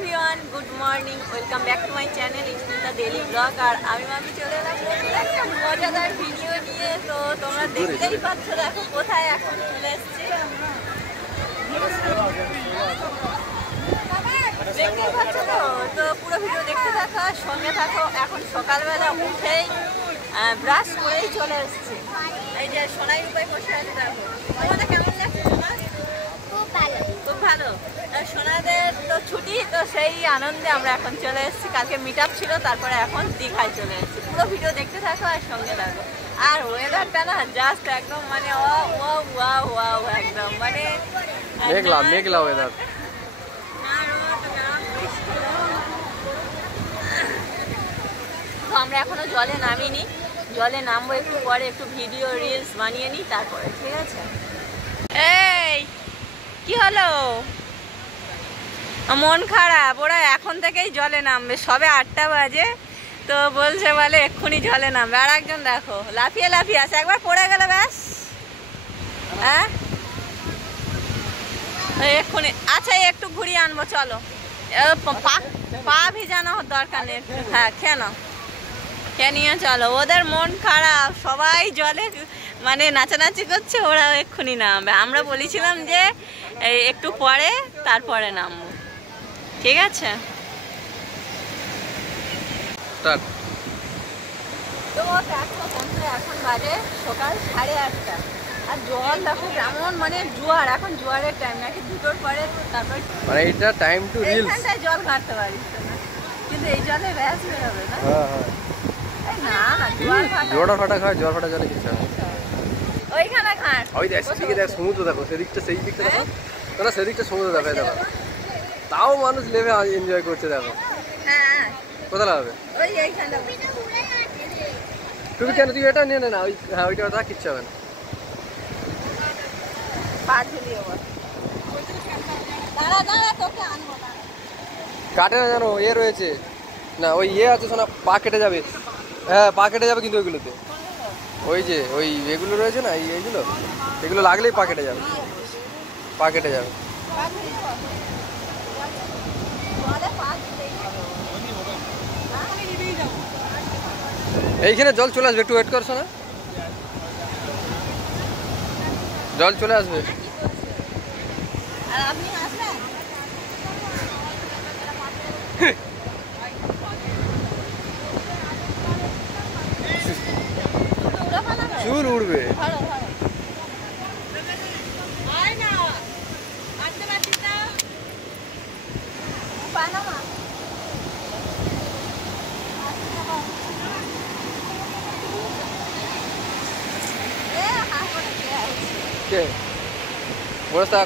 Everyone, good morning, welcome back to my channel Ismita daily blog. আর আমি চলে এলাম একটা মজাদার ভিডিও নিয়ে। তো তোমরা দেখতেই পাচ্ছ, দেখো কোথায় এখন চলে এসছি। দেখতেই পাচ্ছ তো পুরো ভিডিও দেখতে থাকো আর সঙ্গে থাকো। এখন সকালবেলা উঠেই ব্রাশ করেই চলে এসছি। এই যে সোনাই রূপায় বসে আছে, দেখো তোমাদের কেমন লাগছে? খুব ভালো। সোনাদের তো ছুটি, তো সেই আনন্দে আমরা এখন চলে এসেছি। কালকে মিট আপ ছিল, তারপরে এখন দীঘায় চলে এসেছি। পুরো ভিডিও দেখতে থাকো আর সঙ্গে থাকো। আর ওয়েদারটা না জাস্ট একদম মানে একদম মানে মেঘলা ওয়েদার। তো আমরা এখনো জলে নামিনি, জলে নামবো একটু পরে, একটু ভিডিও রিলস বানিয়ে নিই তারপরে, ঠিক আছে? এই কি হলো? মন খারাপ, ওরা এখন থেকেই জলে নামবে, সবে 8টা বাজে। তো বলছে বলে এক্ষুনি জলে নামবে। আর একজন দেখো লাফিয়ে আসে, একবার পড়ে গেল ব্যাস। হ্যাঁ এক্ষুনি, আচ্ছা একটু ঘুরিয়ে আনবো, চলো। পা ভিজানো দরকার নেই, হ্যাঁ খেয়ে নাও, খেয়ে নিয়ে চলো। ওদের মন খারাপ, সবাই জলে মানে নাচানাচি করছে, ওরা এক্ষুনি নামবে। আমরা বলেছিলাম যে একটু পরে তারপরে নামবো, ঠিক আছে? তো এখন বাজে সকাল 8:30, আর জল দেখো যেমন মানে জোয়ার, এখন জোয়ারের টাইম নাকি 2টোর পরে, তারপর মানে এটা টাইম টু রিলস। এইখানটায় জল ঘাটতে পারিস না, কিন্তু এই জলে ব্যাস বেরোবে না। জোয়ার ফাটা খায়, জোয়ার ফাটা জলে কিছু হয়। ওইখানে ঘাট, ওই দেখ সেদিকে, দেখ সমুদ্র দেখো, সেদিকটা সেই দিকটা দেখো না, সেদিকটা সমুদ্র দেখো, দেখো তাও মানুষ লেবে এনজয় করছে, দেখো। হ্যাঁ কোথায় লাগাবে? ওই এইখানটা। তুমি কেন, তুই এটা নিয়ে নে না, ওই হ্যাঁ ওইটা ওটা কিচ্ছু হবে না। কাটে না জানো, ইয়ে রয়েছে না, ওই ইয়ে আছে শোনা, পা কেটে যাবে। হ্যাঁ পা কেটে যাবে কিন্তু ওইগুলোতে, ওই যে ওই এগুলো রয়েছে না, এইগুলো, এগুলো লাগলেই পা কেটে যাবে, পা কেটে যাবে। এইখানে জল চলে আসবে, একটু ওয়েট করছো না, জল চলে আসবে। আর আপনি আসবেন? চুল উড়বে।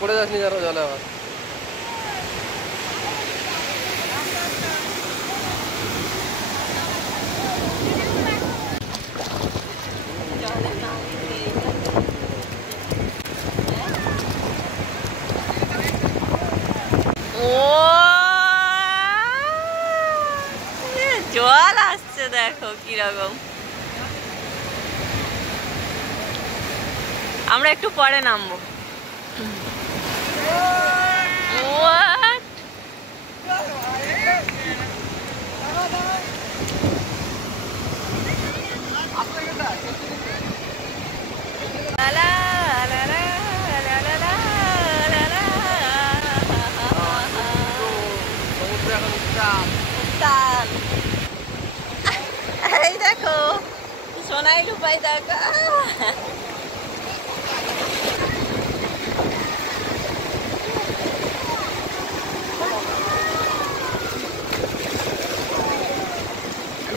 পড়ে যাসনি জানো জলে আবার। জল আসছে, দেখো কিরকম। আমরা একটু পরে নামবো। এই দেখো সোনাই রূপাই, দেখো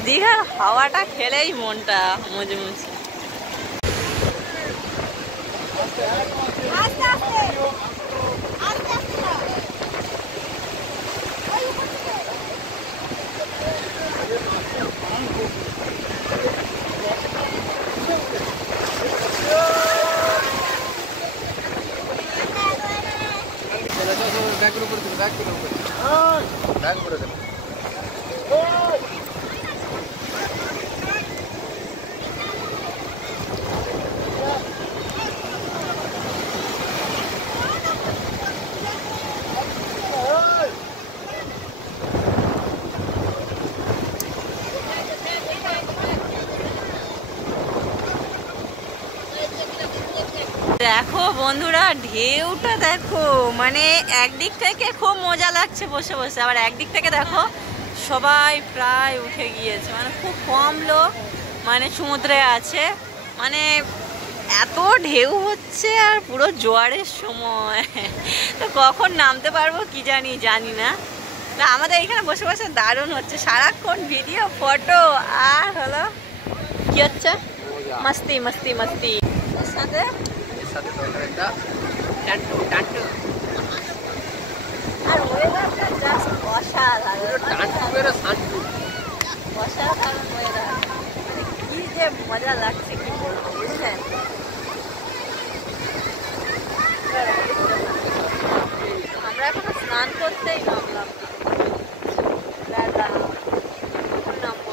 দীঘার হাওয়াটা খেলেই মনটা মুচমুচে। ব্যাগ করে দেবে। দেখো বন্ধুরা, ঢেউটা দেখো, মানে একদিক থেকে খুব মজা লাগছে বসে বসে, আবার একদিক থেকে দেখো সবাই প্রায় উঠে গিয়েছে, মানে খুব কম লোক মানে সমুদ্রে আছে, মানে এত ঢেউ হচ্ছে আর পুরো জোয়ারের সময়। তো কখন নামতে পারবো কি জানি না। তা আমাদের এখানে বসে বসে দারুণ হচ্ছে, সারাক্ষণ ভিডিও ফটো আর হলো কি হচ্ছে মস্তি মস্তি মস্তি। সাথে আর ওয়েদারটা জাস্ট অসাধারণ, অসাধারণ ওয়েদার, মানে কি যে মজা লাগছে কি বলবো, বুঝলেন? আমরা এখনো স্নান করতেই নামলাম, কখন নামবো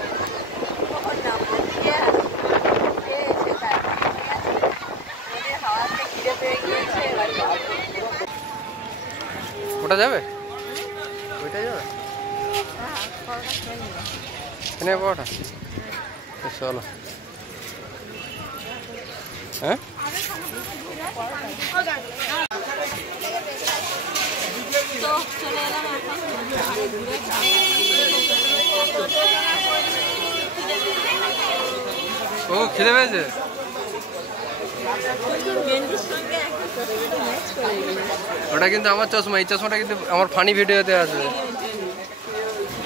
কখন নামবো দিয়ে এসে তারপর নদীর হাওয়াতে ঘিরে পেয়ে গিয়েছে। এবার ওটা যাবে, ওইটা যাবে এনে পড়া, চলো। হ্যাঁ তো চলে এলাম এখন ও খিদে পেয়েছে। ওটা কিন্তু আমার চশমা, এই চশমাটা কিন্তু আমার ফানি ভিডিওতে আছে।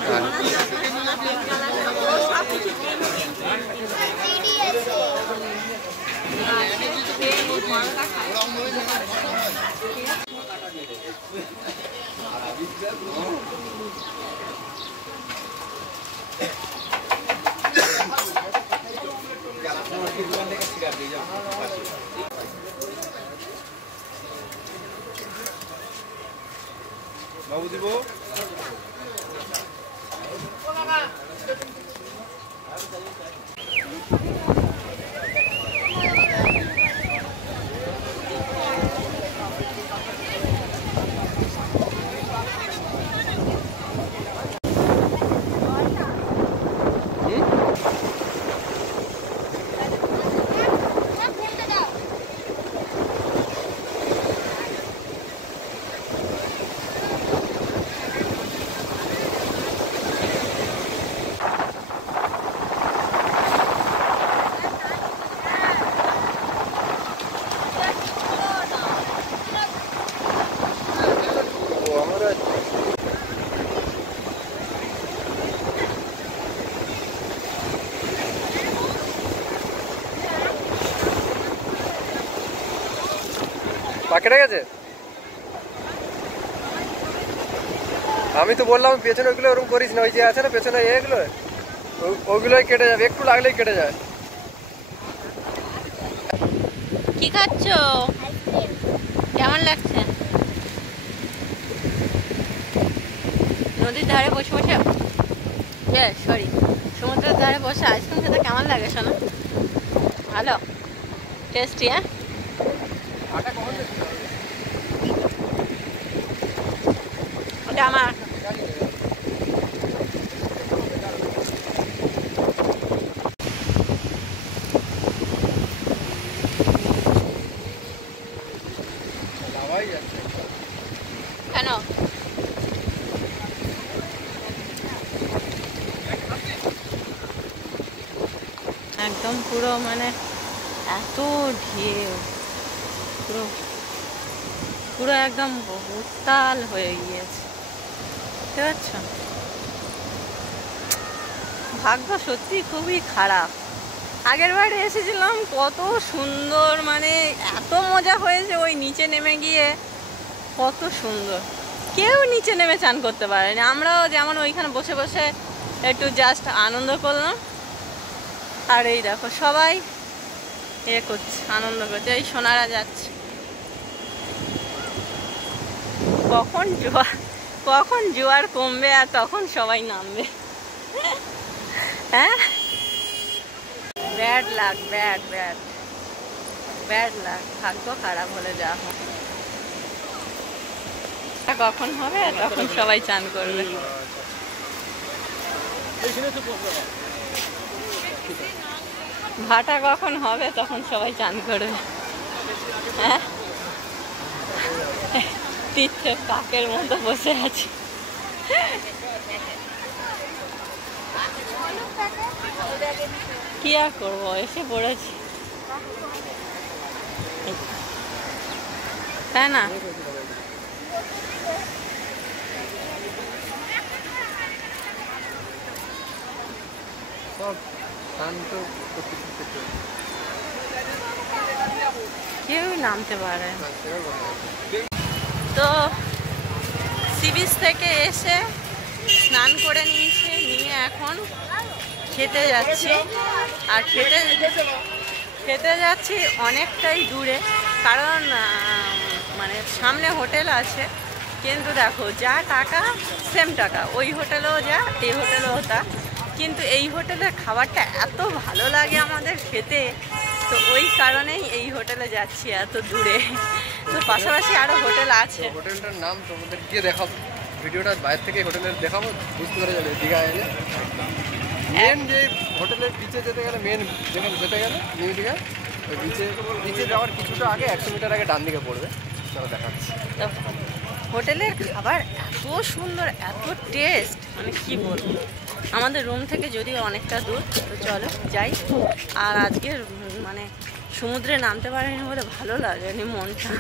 হ্যাঁ বাবু দিব পা কেটে গেছে। আমি তো বললাম পেছনে ওইগুলো ওরকম করিস না, ওই যে আছে না পেছনে এগুলো, ওইগুলোই কেটে যাবে, একটু লাগলেই কেটে যায়। কি খাচ্ছ, কেমন লাগছে? নদীর ধারে বসে বসে, সরি সমুদ্রের ধারে বসে আইসক্রিম খেতে কেমন লাগে শোনো? ভালো টেস্টি। হ্যাঁ ওটা আমার। কেন একদম পুরো মানে এত ঢেউ, পুরো পুরো একদম উত্তাল হয়ে গিয়েছে, বুঝতে পারছো? ভাগ্য সত্যি খুবই খারাপ। আগের বারে এসেছিলাম কত সুন্দর, মানে এত মজা হয়েছে ওই নিচে নেমে গিয়ে, কত সুন্দর। কেউ নিচে নেমে চান করতে পারেনি, আমরাও যেমন ওইখানে বসে বসে একটু জাস্ট আনন্দ করলাম, আর এই দেখো সবাই করছে, আনন্দ করছে। এই সোনারা যাচ্ছে, কখন জোয়ার কমবে আর তখন সবাই নামবে। হ্যাঁ ব্যাড লাক, ব্যাড লাক, ভাগ্য খারাপ হলে যা হয়। কখন হবে তখন সবাই চান করবে। ভাটা কখন হবে তখন সবাই চান করবে। হ্যাঁ তীর্থে কাকের মতো বসে আছে। কি আর করবো, এসে পড়েছি, তাই না? কেউ নামতে পারে। তো সি বিচ থেকে এসে স্নান করে নিয়ে এখন খেতে যাচ্ছি। আর খেতে যাচ্ছি অনেকটাই দূরে, কারণ মানে সামনে হোটেল আছে, কিন্তু দেখো যা টাকা সেম টাকা, ওই হোটেলেও যা এই হোটেলেও তা, কিন্তু এই হোটেলের খাবারটা এত ভালো লাগে আমাদের খেতে, তো ওই কারণেই এই হোটেলে যাচ্ছি এত দূরে। তো পাশাপাশি আরও হোটেল আছে। হোটেলটার নাম তোমাদের গিয়ে দেখাবো, ভিডিওটা বাইরে থেকে হোটেলের দেখাবো, বুঝতে পেরে যাবে দীঘা এলে। মেন যে হোটেলের পিছে যেতে গেলে, মেন যেখানে যেতে গেলে নিউ দীঘা, ওই পিছে যাওয়ার কিছুটা আগে 100 মিটার আগে ডান দিকে পড়বে, চলো দেখাচ্ছি। হোটেলের খাবার এত সুন্দর, এত টেস্ট, মানে কি বলবো। আমাদের রুম থেকে যদিও অনেকটা দূর, তো চলো যাই। আর আজকে মানে সমুদ্রে নামতে পারিনি বলে ভালো লাগেনি মনটা।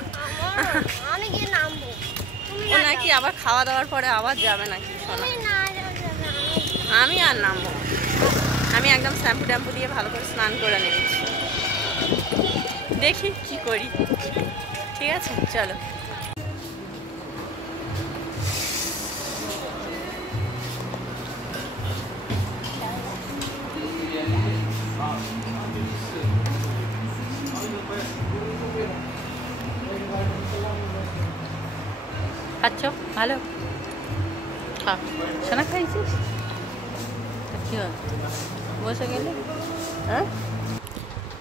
ও নাকি আবার খাওয়া দাওয়ার পরে আবার যাবে নাকি শোনা। আমি আর নামবো, আমি একদম শ্যাম্পু ট্যাম্পু দিয়ে ভালো করে স্নান করে নিয়েছি, দেখি কি করি। ঠিক আছে, চলো। খাচ্ছ ভালো, খা। সোনা খাইছিস? কি বসে গেলে? হ্যাঁ।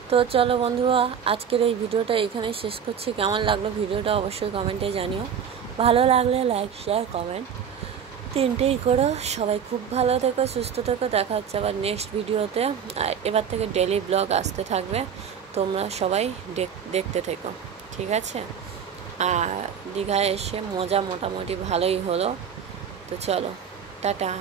তো চলো বন্ধুরা, আজকের এই ভিডিওটা এখানেই শেষ করছি। কেমন লাগলো ভিডিওটা অবশ্যই কমেন্টে জানিও। ভালো লাগলে লাইক, শেয়ার, কমেন্ট তিনটেই করো। সবাই খুব ভালো থেকো, সুস্থ থেকো। দেখা হচ্ছে আবার নেক্সট ভিডিওতে। আর এবার থেকে ডেলি ব্লগ আসতে থাকবে, তোমরা সবাই দেখতে থেকো, ঠিক আছে? আর দীঘায় এসে মজা মোটামুটি ভালোই হলো। তো চলো, টাটা।